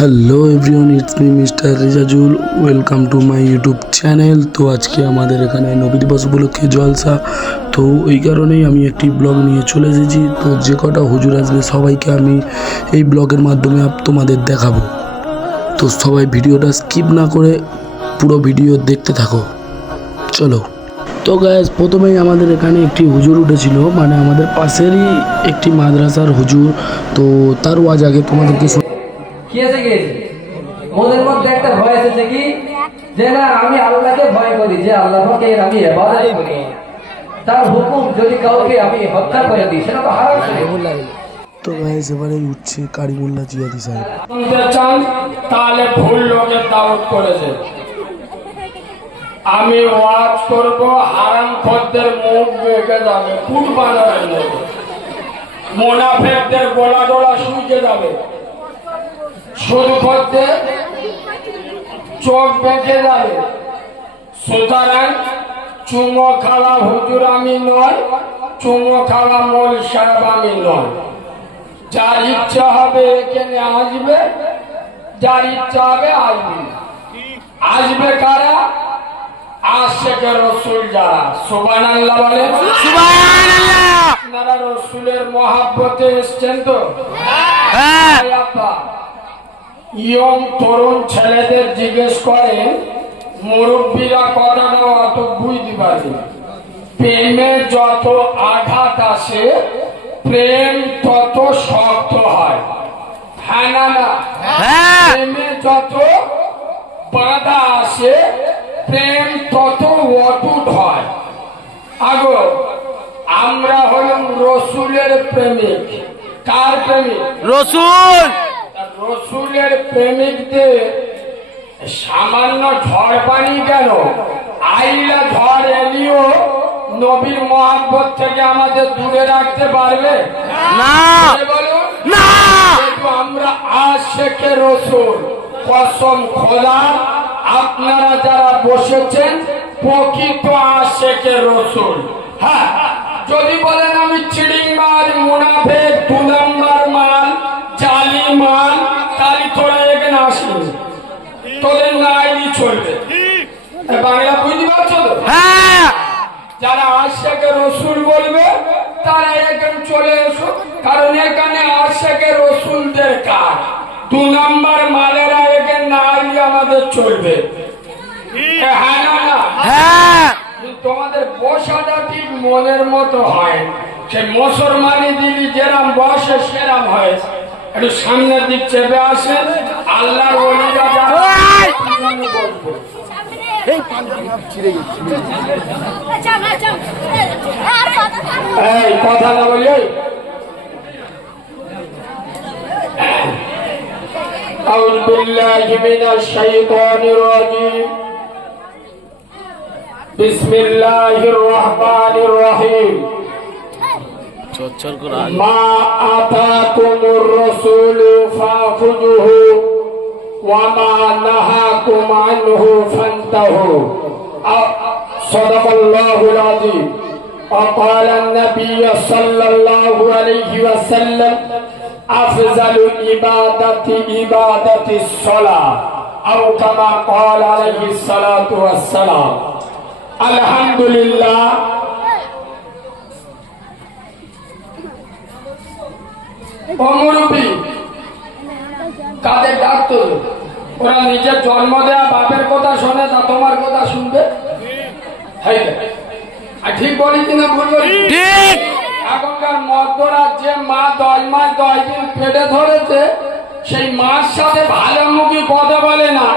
Hello everyone, it's me mister Rezajul. Welcome to my YouTube channel. তো আজকে আমাদের এখানে নবী দিবস উপলক্ষে জলসা, তো এই কারণেই আমি একটি ব্লগ নিয়ে চলে এসেছি। তো যে কটা হুজুর আসবে সবাইকে আমি এই ব্লগের মাধ্যমে তোমাদের দেখাবো। তো সবাই ভিডিওটা স্কিপ না করে পুরো ভিডিও দেখতে থাকো। চলো। তো গাইস, প্রথমেই আমাদের এখানে একটি হুজুর উঠেছিল, মানে আমাদের পাশেরই একটি মাদ্রাসার হুজুর। তো তার ওয়াজ আগে তোমাদেরকে কি এসে গিয়েছে মনের মধ্যে একটা ভয় এসেছে কি, যে না আমি আল্লাহকে ভয় করি, যে আল্লাহকে আমি ইবাদত করি, তার হুকুম যদি কাউকে আমি হত্যা করে দিই সেটা তো হারাম ছিল। তো গাইস এবারে উঠছে কারিমুল্লাহ জিয়াদি সাহেব। শুনতে চান তাহলে ভুল লোকের দাওয়াত করেছে। আমি ওয়াজ করব, হারাম খদ্দের মুখ বেঁকে যাবে, কুট বানাবেন না, মুনাফিকদের গলা গলা শুইতে যাবে, সুদ খদ্দের চোখ বেঁকে যাবে। সুতরাং চুমো খাওয়া হুজুর আমি নয়, চুমো খাওয়া মোল সাহেব আমি নয়। যার ইচ্ছা হবে এখানে আসবে, যার ইচ্ছা হবে আসবে। আসবে কারা? আশিকে রসুল যারা। সুবহানাল্লাহ বলে। সুবহানাল্লাহ। আপনারা রসুলের মহাব্বতে এসছেন তো? হ্যাঁ। ইয়ং তরুণ ছেলেদের জিজ্ঞেস করেন, মুরব্বীরা কথাটা অত বুঝতে পারে। প্রেমে যত আঘাত আসে প্রেম তত শক্ত হয়। হ্যাঁ না না? প্রেমে যত বাধা আসে প্রেম তত অটুট হয়। আগো আমরা হলাম রসুলের প্রেমিক। কার প্রেমিক? রসুল। রসুলের প্রেমিকদের সামান্য ঝড় পানি কেন, আইলা ঝড় এলিও নবীর মহাব্বত থেকে আমাদের দূরে রাখতে পারবে না। না, আমরা আশিকে রসুল। কসম খোদা, আপনারা যারা বসেছেন প্রকৃত আশিকে রসুল। হ্যাঁ, যদি বলেন আমি চিড়িং মাল, মুনাফিক, 2 নাম্বার মাল, জালি মাল, তাহলে তোরা এখানে আসিস, তোদের না আইনি চলবে। বাংলা বুঝতে পারছো তো? হ্যাঁ। যারা আশিকে রসুল বলবে তারা এখানে চলে এসো, কারণ এখানে আশিকে রসুলদের কাজ। 2 নাম্বার মালেরা এখানে না আইলে আমাদের চলবে। হ্যাঁ না না? হ্যাঁ। তোমাদের বসাটা ঠিক মনের মতো হয়, সে মুসলমানি দিলি যেরাম বসে সেরাম হয়। একটু সামনের দিক চেপে আসে, আল্লাহর ওলিরা এই কথা না বলি। أعوذ بالله من الشيطان الرجيم بسم الله الرحمن الرحيم ما آتاكم الرسول فخذوه وما نهاكم عنه فانتهوا صدق الله العظيم. وقال النبي صلى الله عليه وسلم أفضل العبادة عبادة الصلاة أو كما قال عليه الصلاة والسلام. الحمد لله. কাদের ডাকতো? ওরা নিজের জন্ম দেয়া বাপের কথা শোনে, তা তোমার কথা শুনবে? ঠিক বলি কিনা ভুল বলি? ঠিক। এখনকার মধ্যরাজ্যে মা 10 মাস 10 দিন পেটে ধরেছে, সেই মার সাথে ভালো মুখী কথা বলে না,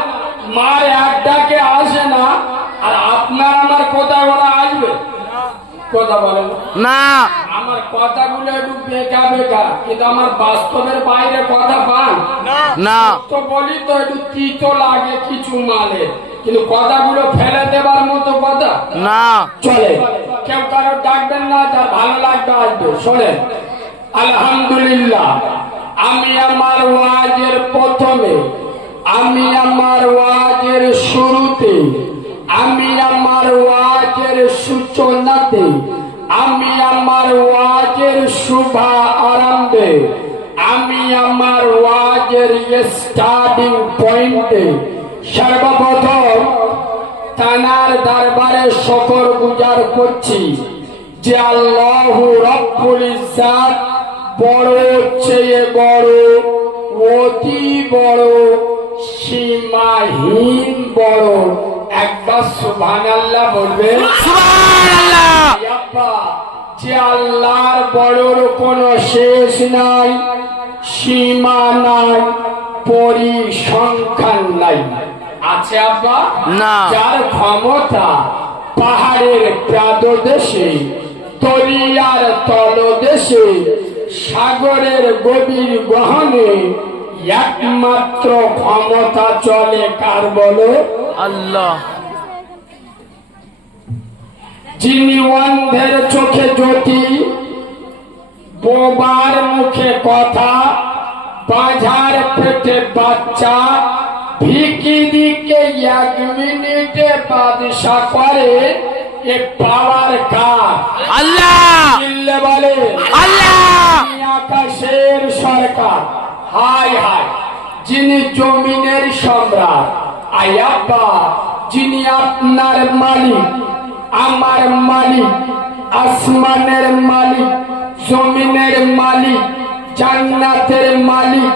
মার এক ডাকে আসে না। আর আপনার আমার কথা বলা আসবে? কথা বলে না। আমার কথাগুলো একটু বেকা বেকা, কিন্তু আমার বাস্তবের বাইরে কথা পান না। তো বলি তো একটু তিতো লাগে কিছু মালে, কিন্তু কথাগুলো ফেলে দেবার মতো কথা না। চলে, কেউ কারো ডাকবেন না, যার ভালো লাগবে আসবে। শোনেন, আলহামদুলিল্লাহ, আমি আমার ওয়াজের প্রথমে, আমি আমার ওয়াজের শুরুতে, আমি আমার ওয়াজের সূচনাতে, আমি আমার ওয়াজের শুভ আরম্ভে, আমি আমার ওয়াজের আমাদের স্টার্টিং পয়েন্টে সর্বপ্রথম তানার দরবারে শুকর গুজার করছি যে আল্লাহ রব্বুল ইজ্জাত বড় চেয়ে বড়, অতি বড়, সীমাহীন বড়। একবার সুবহানাল্লাহ বলবেন। যে আল্লাহর বড়র কোনো শেষ নাই, সীমা নাই, পরিসংখ্যান নাই। আছে আব্বা? না। যার ক্ষমতা পাহাড়ের প্রাদদেশে, দরিয়ার তলদেশে, সাগরের গভীর গহনে একমাত্র ক্ষমতা চলে কার বলো? আল্লাহ। যিনি অন্ধের চোখে জ্যোতি, বোবার মুখে কথা, বাঁঝার পেটে বাচ্চা, ভিখিরিকে 1 মিনিটে বাদশা করে, এ পাওয়ার কার? আল্লাহ। চিল্লে বলে আল্লাহ। যিনি আকাশের সরকার, হায় হায়, যিনি জমিনের সম্রাট, আয়াব্বা, যিনি আপনার মালিক, আমার মালিক, আসমানের মালিক, জমিনের মালিক, জান্নাতের মালিক,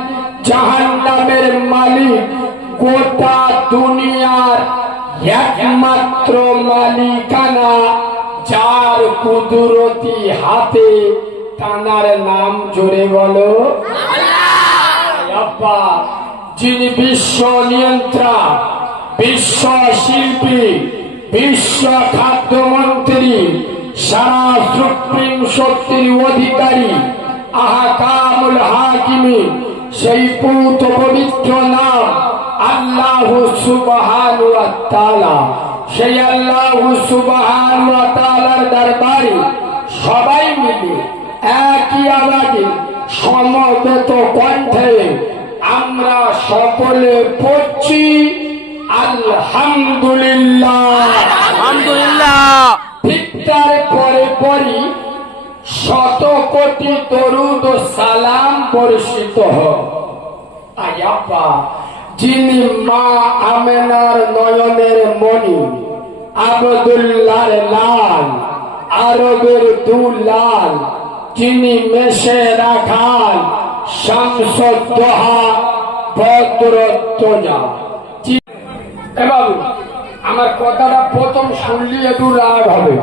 জাহান্নামের মালিক, গোটা দুনিয়ার একমাত্র মালিকানা, যার কুদরতি হাতে, তানার নাম জোরে বলো আল্লাহ। যিনি বিশ্ব নিয়ন্ত্রক, বিশ্ব শিল্পী, বিশ্ব খাদ্যমন্ত্রী, সারা সুপ্রিম শক্তির অধিকারী, আহকামুল হাকিমি, সেই পুত পবিত্র নাম আল্লাহু সুবহানাহু ওয়া তাআলা। সেই আল্লাহু সুবহানাহু ওয়া তাআলার দরবারে সবাই মিলে একই আওয়াজে সমবেত কণ্ঠে আমরা সকলে পড়ছি আলহামদুলিল্লাহ। আলহামদুলিল্লাহ। ঠিক তার পরে পরই 100 কোটি দরুদ ও সালাম বর্ষিত হোক। আয়াপ্পা, যিনি মা আমেনার নয়নের মণি, আবদুল্লাহর লাল, আরবের দুলাল, যিনি মেশে রাখাল, শামসুদ্দোহা, বদরুদ্দোজা। বাবু, আমার কথাটা প্রথম শুনলি একটু রাগ হবে,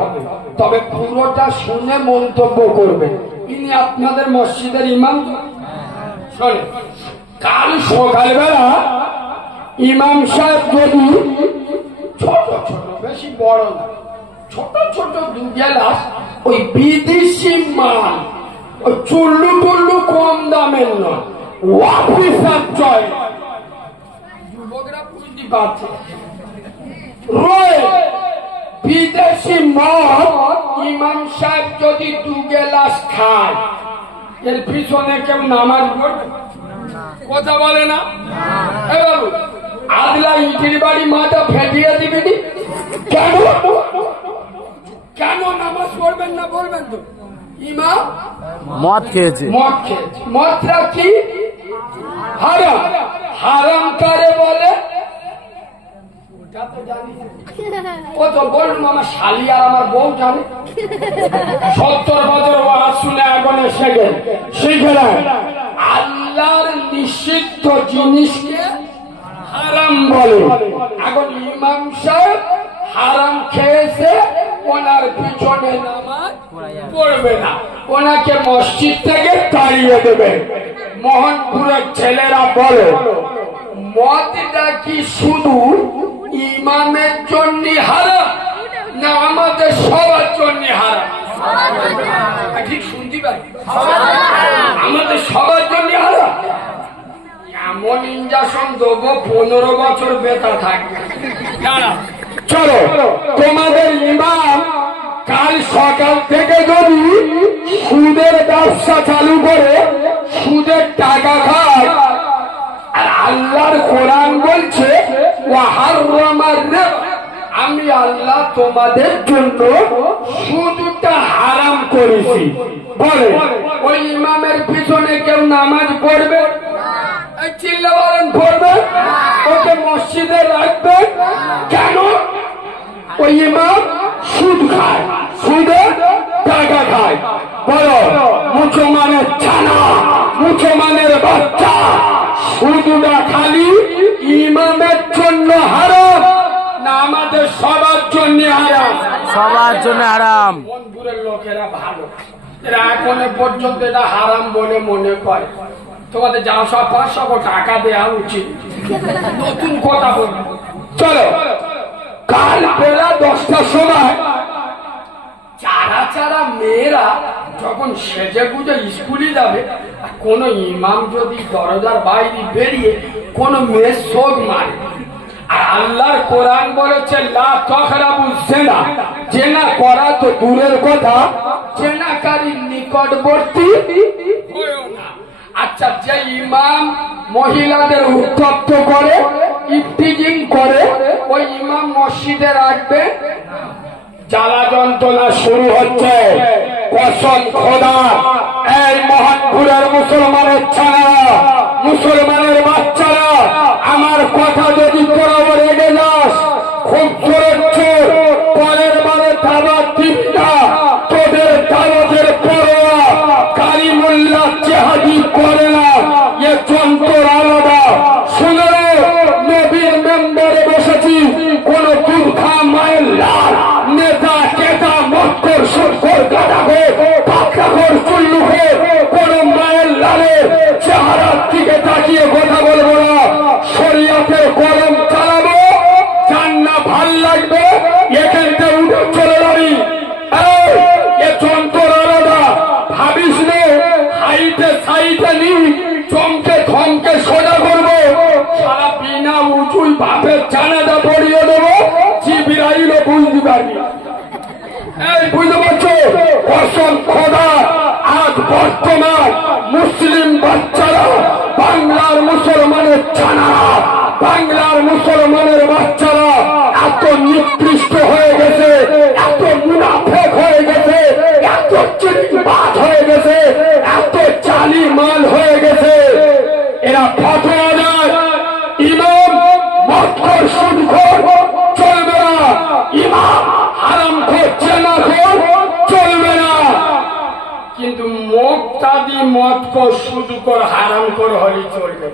তবে পুরোটা শুনে মন্তব্য করবে। ইনি আপনাদের মসজিদের ইমাম। শোনে, কাল সকালবেলা ইমাম সাহেব যদি ছোট ছোট, বেশি বড় না, ছোট ছোট 2 গেলাস ওই বিদেশি মাল, ওই চুল্লু টুল্লু কম দামের নয়, অফিসার চয়, যুবকরা বুঝতে পারছে, বিদেশি মদ ইমাম সাহেব যদি 2 গেলাস খায়, এর পিছনে কেউ নামাজ পড়বে? কথা বলে না? এবার আদলা ইটির বাড়ি মাথা ফেটিয়ে দিবি। কেন কেন নামাজ পড়বেন না বলবেন তো? ইমাম মদ খেয়েছে। মদ খেয়েছে। মদটা কি? হারাম। হারাম কারে বলে? ও তো বলুন, আমার শালি আর আমার বউ জানে। 70 বছর ওয়াজ শুনে এখন শিখে আল্লাহর নিষিদ্ধ জিনিসকে হারাম বলে। এখন ইমাম সাহেব হারাম খেয়েছে, ওনার পিছনে নামাজ পড়বে না, ওনাকে মসজিদ থেকে তাড়িয়ে দেবে। মোহনপুরের ছেলেরা বলে, মদটা কি শুধু ইমামের জন্য হারাম না আমাদের সবার জন্য হারাম? ঠিক শুনতে পারি, আমাদের সবার জন্য হারাম। এমন ইঞ্জেকশন দেবো 15 বছর বেতা থাকবে। চলো, তোমাদের ইমাম কাল সকাল থেকে যদি সুদের ব্যবসা চালু করে সুদের টাকা খায়, আর আল্লাহর কোরআন বলছে আমি আল্লাহ তোমাদের জন্য সুদটা হারাম করেছি, বলে ওই ইমামের পিছনে কেউ নামাজ পড়বে? এই চিল্লাবারেন করবেন, ওকে মসজিদে রাখবেন কেন? ওই ইমাম সুদ খায়, সুদে টাকা খায়। বলো মুসলমানের ছানা, মুসলমানের বাচ্চা, সুদটা খালি ইমামের জন্য হারাম না আমাদের সবার জন্য হারাম? সবার জন্য আরাম। মনপুরের লোকেরা ভালো, এরা এখনো পর্যন্ত এটা হারাম বলে মনে করে। তোমাদের যা সব 500 টাকা দেওয়া উচিত। নতুন কথা বলবো, চলো কাল বেলা 10টার সময় চারা চারা মেয়েরা যখন সেজে গুজে স্কুলে যাবে, আর কোন ইমাম যদি দরজার বাইরে বেরিয়ে কোন মেয়ের শোক মারে, আর আল্লাহর কোরআন বলেছে লা তাকরাবু জিনা, জেনা করা তো দূরের কথা, জেনাকারীর নিকটবর্তী হয়ো না। আচ্ছা, যে ইমাম মহিলাদের উত্তপ্ত করে, ইফতিজিং করে, ওই ইমাম মসজিদে রাখবে? জ্বালা যন্ত্রণা শুরু হচ্ছে। কসম খোদা, এই মহানপুরের মুসলমানের ছাড়া, মুসলমানের বাচ্চারা, আমার কথা যদি তোরা রেগে যাস, খুব জোরে পরের বারে দাবার দিকটা তোদের দাওয়াতের পরোয়া কালিমুল্লাহ চেহাদি করে না। এ যন্ত্র আলাদা। শুনে নবীর মেম্বারে বসেছি, কোন দুর্খা মায়ের লাল নেতা কেতা মক্কর সরকর গাদা হয়ে পাক্কাঘর চুল্লু হয়ে কোন মায়ের লালের চেহারার দিকে তাকিয়ে কথা বলবো না। শরীয়তের কলম চালাবো, জান্না ভাল লাগবে, এখান থেকে উঠে চলে যাবি। এ যন্ত্র আলাদা, ভাবিস নে হাইটে সাইটে নি চমকে ধমকে সোজা করবো, সারা বিনা উঁচুই বাপের জানাজা পড়িয়ে দেবো, জিবরাইলও বুঝতে পারবি। এই বুঝতে পারছো? কসম খোদা, আজ বর্তমান মুসলিম বাচ্চারা, বাংলার মুসলমানের ছানারা, বাংলার মুসলমানের বাচ্চারা এত নিকৃষ্ট হয়ে গেছে, এত মুনাফেক হয়ে গেছে, এত চিন্তাবাদ হয়ে গেছে, এত চালি মাল হয়ে গেছে। এরা ফতোয়া দেয় ইমাম মক্কর সুদখোর চলবে না, ইমাম হারামখোর জেনাখোর চলবে না। কিন্তু মুক্তাদি মতখোর সুদখোর হারামখোর হলেই চলবে।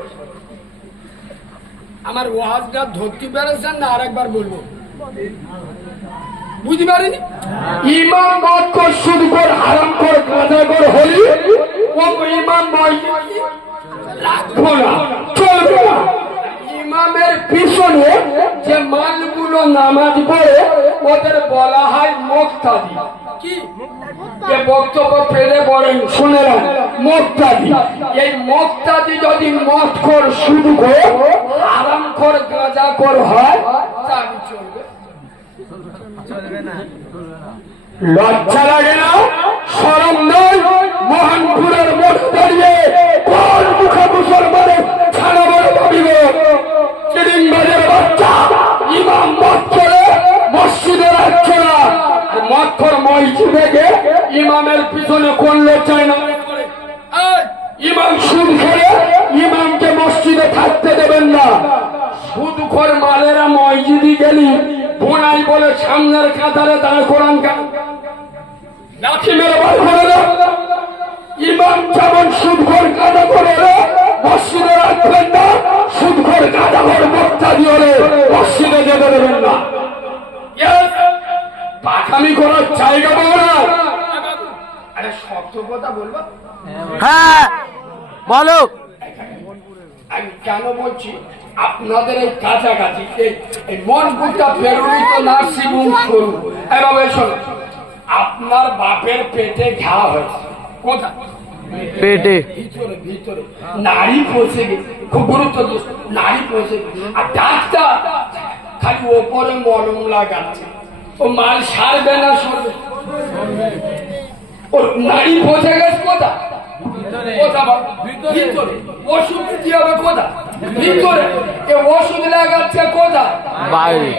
আমার ওয়াজটা ধরতে পেরেছেন না? আরেকবার বলবো, বুঝতে পারিনি? ইমাম মতখোর সুদখোর হারামখোর গাঁজাখোর হলি ও ইমাম রাখবো না, চলবে না। ইমামের পিছনে যে মালগুলো নামাজ পড়ে ওদের বলা হয় মুক্তাদি। কি বক্তব্য ফেলে পড়েন শুনেরা, মুক্তাদি। এই মুক্তাদি যদি মদখোর সুদখোর হারামখোর গাঁজাখোর হয়, তাহলে চলবে না। লজ্জা লাগে না? শরম নেই? মহানপুরের মোট দাঁড়িয়ে কোন মুখে মুসলমানের ছাড়া বলে ভাবিব? চিরিংবাজের বাচ্চা ইমাম মদ করে মসজিদে রাখছে না, মদখোর মসজিদে গিয়ে ইমামের পিছনে কোন লোক চায় না? ইমাম সুদ করে ইমামকে মসজিদে থাকতে দেবেন না। সুদখোর মালেরা মসজিদে গেলি বোনাই বলে সামনের কাতারে দাঁড় করান, লাঠি মেরে বার করে দাও। ইমাম যেমন সুদখোর কাদা করে মসজিদে রাখবেন না, সুদখোর কাদা করে মুক্তাদি হলে মসজিদে যেতে দেবেন না। পাখামি করার জায়গা পাবো না। আরে শক্ত কথা বলবো? হ্যাঁ বলো। আমি কেন বলছি, আপনাদের এই কাছাকাছি এই মনপুরটা বেরোলি তো নার্সিংহোম শুরু। এভাবে শোনো, আপনার বাপের পেটে ঘা হয়েছে, কোথায়? পেটে, ভিতরে ভিতরে নাড়ি পৌঁছে গেছে, খুব গুরুত্ব দিয়ে নাড়ি পৌঁছে গেছে, আর ডাক্তার খালি ওপরে মলম লাগাচ্ছে। ও মাল সারবে না সরবে? ওর নাড়ি পৌঁছে গেছে কোথায়? ভিতরে। ওষুধ দিতে হবে কোথায়? ভিতরে। এ ওষুধ লাগাচ্ছে কোথায়? বাইরে।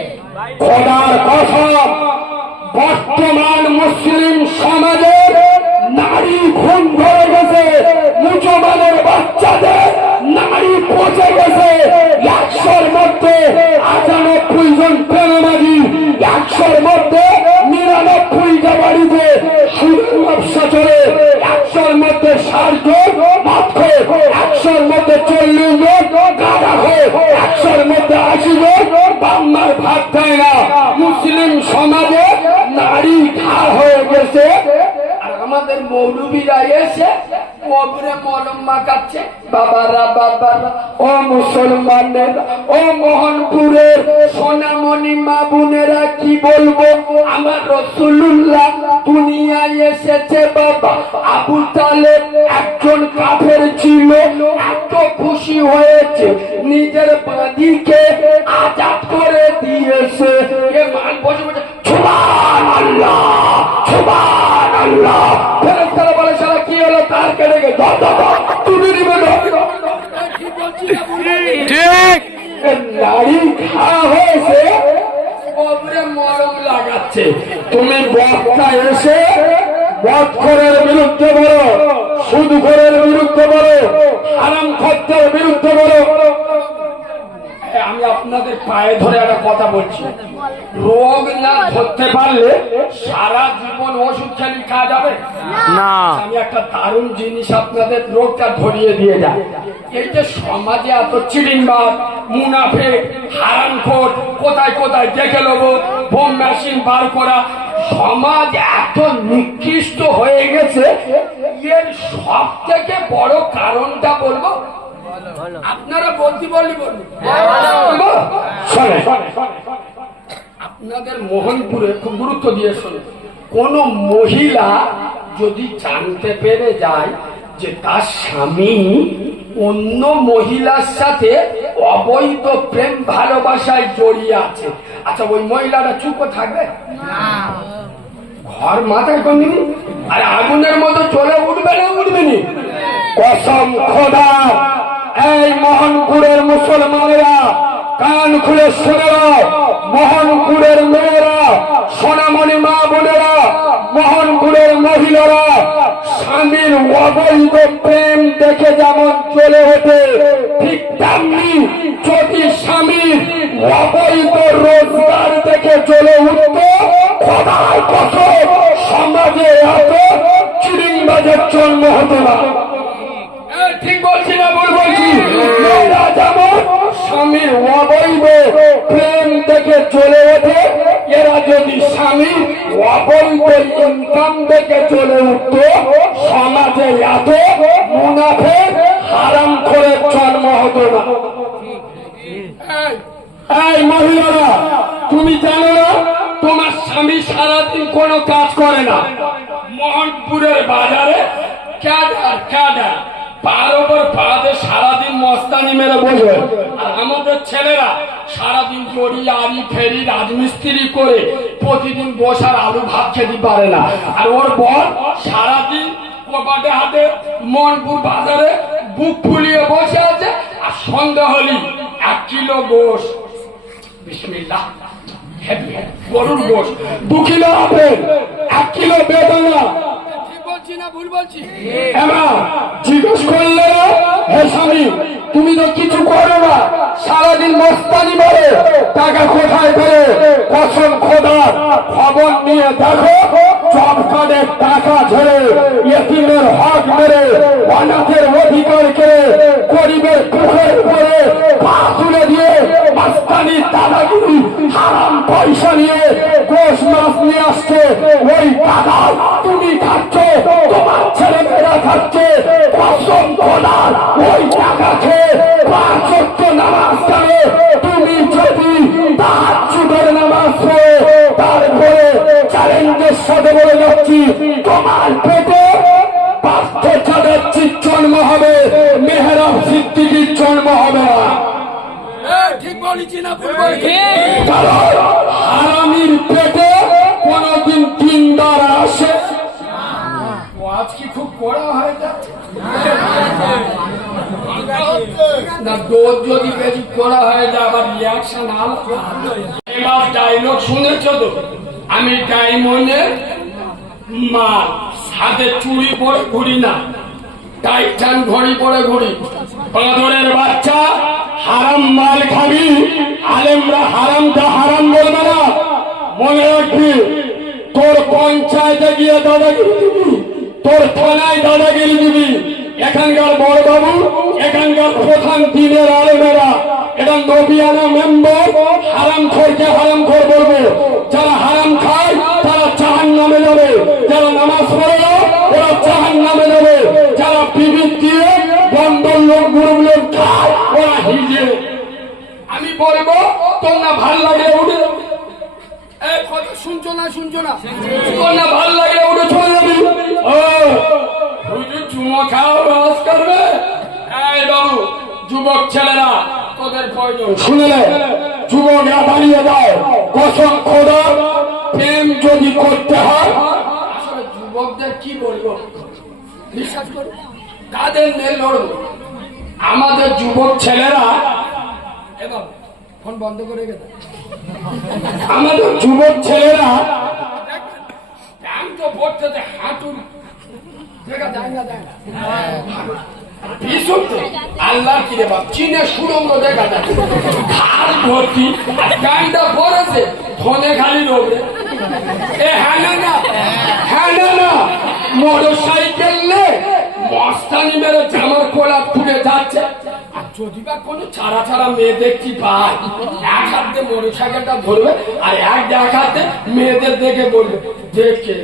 খোদার কসম, বর্তমান মুসলিম সমাজের নারী খুন ধরে গেছে, মুসলমানের বাচ্চাদের নারী যুগের বাম্মার ভাত দেয় না, মুসলিম সমাজে নারী ঘা হয়ে গেছে। আর আমাদের মৌলবীরা এসে কবরে মলম মাখাচ্ছে। বাবারা বাবারা, ও মুসলমানের, ও মোহনপুরের সোনামণি মা বোনেরা, কি বলবো, আমার রাসূলুল্লাহ দুনিয়ায় এসেছে বাবা। আবু তালেব একজন কাফের ছিল, এত খুশি হয়েছে নিজের বাদীকে আজাদ করে দিয়েছে। এ মান বসে বসে সুবহানাল্লাহ সুবহানাল্লাহ। ফেরেশতারা বলে শালা কি হলো, তার কেটে গে তুমি দিবে না। ঠিক নারী ঘা হয়েছে, কবরে মলম লাগাচ্ছে। তুমি বক্তা এসে বদখোরের বিরুদ্ধে বলো, সুদখোরের বিরুদ্ধে বলো, হারাম খদ্দের বিরুদ্ধে বলো। আমি আপনাদের পায়ে ধরে একটা কথা বলছি, রোগ না ধরতে পারলে সারা জীবন ওষুধ খেলে খাওয়া যাবে না। আমি একটা দারুণ জিনিস আপনাদের রোগটা ধরিয়ে দিয়ে যায়। এই যে সমাজে এত চিড়িংবাজ, মুনাফেক, হারামখোর, কোথায় কোথায় দেখে নেবো, বোম মেশিন বার করা, সমাজ এত নিকৃষ্ট হয়ে গেছে। এর সব থেকে বড় কারণটা বলবো, আপনারা বলতে বললি বলুন। আপনাদের মোহনপুরে খুব গুরুত্ব দিয়ে শোনে, কোন মহিলা যদি জানতে পেরে যায় যে তার স্বামী অন্য মহিলার সাথে অবৈধ প্রেম ভালোবাসায় জড়িয়ে আছে, আচ্ছা ওই মহিলাটা চুপ থাকবে? ঘর মাথায় কমিনি আর আগুনের মতো চলে উঠবে না, উঠবে নি? কসম খোদা, এই মোহনপুরের মুসলমানেরা কান খুলে শুনে নাও, মোহনপুরের মেয়েরা, সোনামণি মা বোনেরা, মোহনপুরের মহিলারা, স্বামীর অবৈধ প্রেম দেখে যেমন চলে ওঠে, ঠিক তেমনি যদি স্বামীর অবৈধ রোজগার দেখে চলে উঠত, খোদার কসম সমাজে এত চিড়িংবাজের জন্ম হতো না। ঠিক বলছি না ভুল বলছি? মেয়েরা যেমন স্বামীর অবৈধ প্রেম দেখে চলে ওঠে, এরা যদি স্বামীর অবৈধ ইনকাম দেখে চলে উঠত, সমাজে এত মুনাফেক হারামখোরের জন্ম হতো না। এই মহিলারা, তুমি জানো না তোমার স্বামী সারাদিন কোনো কাজ করে না? মোহনপুরের বাজারে ক্যাডার ক্যাডার পার ওপর পাড়াতে সারাদিন মস্তানি মেরে বসে, আর আমাদের ছেলেরা সারাদিন জড়ি আড়ি ফেরি রাজমিস্ত্রি করে প্রতিদিন বসার আলু ভাত খেতে পারে না। আর ওর বর সারাদিন কপাটে হাতে মনপুর বাজারে বুক ফুলিয়ে বসে আছে, আর সন্ধ্যা হলি 1 কিলো গোশ, বিসমিল্লাহ, গরুর গোশ, 2 কিলো আপেল, 1 কিলো বেদানা। জিজ্ঞেস করলে, হে স্বামী তুমি তো কিছু করো না, সারাদিন মস্তানি মারে, টাকা কোথায় পেলে? কসম খোদার, খবর নিয়ে দেখো, জব কার্ডের টাকা ঝেড়ে, ইয়েতিমের হক মেরে, অনাথের অধিকার কেড়ে, গরিবের মুখের উপরে পা তুলে দিয়ে মস্তানি দাদাগিরি হারাম পয়সা নিয়ে গোশ মাছ নিয়ে আসছে। ওই টাকা তুমি খাচ্ছ, তোমার ছেলেমেয়েরা খাচ্ছে। কসম খোদার, ওই টাকা খেয়ে 5 ওয়াক্ত নামাজ পড়ে তুমি যদি তাহাজ্জুদের নামাজ পড়ে, তারপরে চ্যালেঞ্জের সাথে বলে যাচ্ছি, তোমার পেটে পার্থ চাঁদের জন্ম হবে, মেহরাব সিদ্দিকীর জন্ম হবে না। ঠিক বলেছি না? কারণ হারামির পেটে কোনদিন দিনদার আসে আজ কি খুব কড়া হয়ে যাচ্ছে না? দোষ যদি বেশি কড়া হয়ে যায় আবার রিয়াকশন আলাদা। এবার ডায়লগ শুনেছ তো? আমি ডায়মন্ডের মা, হাতে চুড়ি পরে ঘুরি না, টাইটান ঘড়ি পরে ঘুরি। বাঁদরের বাচ্চা, হারাম মাল খাবি, আলেমরা হারামটা হারাম বলবে না। মনে রাখবি, তোর পঞ্চায়েতে গিয়ে দাদাগিরি দিবি, তোর থানায় দাদাগিরি দিবি। এখানকার বড় বাবু, এখানকার প্রধান দিনের আলেমেরা, এটা নবিয়ানা মেম্বার আমি বলবো তোমরা ভাল লাগে উঠে যাবে। এই কথা শুনছো না তোমরা ভাল লাগে উঠে চলে যাবি। ও হুজুর চুমো খাও রস করবে। এই বাবু যুবক ছেলেরা তোদের প্রয়োজন শুনে নে, যুবকরা দাঁড়িয়ে দাও, কসম খোদা প্রেম যদি করতে হয়। আসলে যুবকদের কি বলবো, বিশ্বাস করো কাদের নিয়ে লড়বো। আমাদের যুবক ছেলেরা এবং ফোন বন্ধ করে গেছে, আমাদের যুবক ছেলেরা তো পড়তে হাঁটুর দেখা যায় না ভীষণ তো আল্লাহ কি রে বাপ চীনে সুরঙ্গ দেখা যায় খাল ভর্তি আর গানটা পড়েছে ধনে খালি রোগে। এ হ্যাঁ না মোটর সাইকেল নে মস্তানি মেরে জামার কোলা খুলে যাচ্ছে। আর যদি বা কোনো ছাড়া মেয়ে দেখতে পায়, এক হাতে মোটর সাইকেলটা ধরবে আর এক হাতে মেয়েদের দেখে বলবে দেখে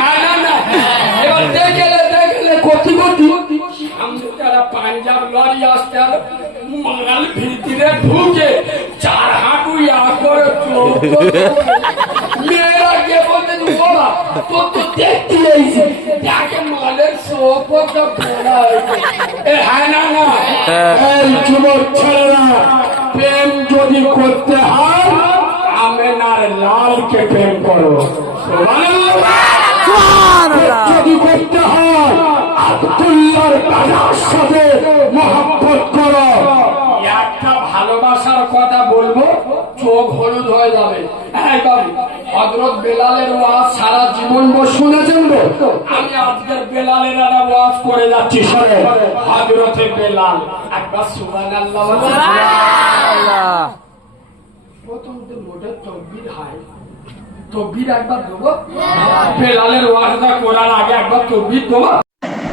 হ্যাঁ না এবার দেখলে কতি সামনে তারা পাঞ্জাব লরি আসতে আর মাল ভিতরে ঢুকে 4 হাঁটু করে মেয়েরা কে বলতে ওরা তোর তো দেখতে এসেছি দেখে মালের সোপটা ভরা হয়েছে। এ হ্যাঁ না এই যুবক ছেলেরা প্রেম যদি করতে হয় আমেনার লালকে প্রেম করো, যদি করতে হয় আব্দুল্লাহর বাবার সাথে মহব্বত করো। একটা ভালোবাসার কথা বলবো চোখ হলুদ হয়ে যাবে। হযরত বেলালের ওয়াজ সারা জীবন শুনেছেন তো, আমি আজকের বেলালের একটা ওয়াজ করে যাচ্ছি শুনে। হযরতে বেলাল একবার সুবহানাল্লাহ আল্লাহ। প্রথম তো মোটর তকবীর হয়, তকবীর একবার দেবো বেলালের ওয়াজটা করার আগে একবার তকবীর দেবো।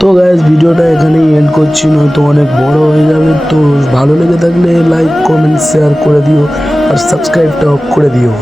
তো গাইস ভিডিওটা এখানেই এন্ড করছি, নয়তো অনেক বড় হয়ে যাবে। তো ভালো লেগে থাকলে লাইক কমেন্ট শেয়ার করে দিও আর সাবস্ক্রাইবটা অফ করে দিও।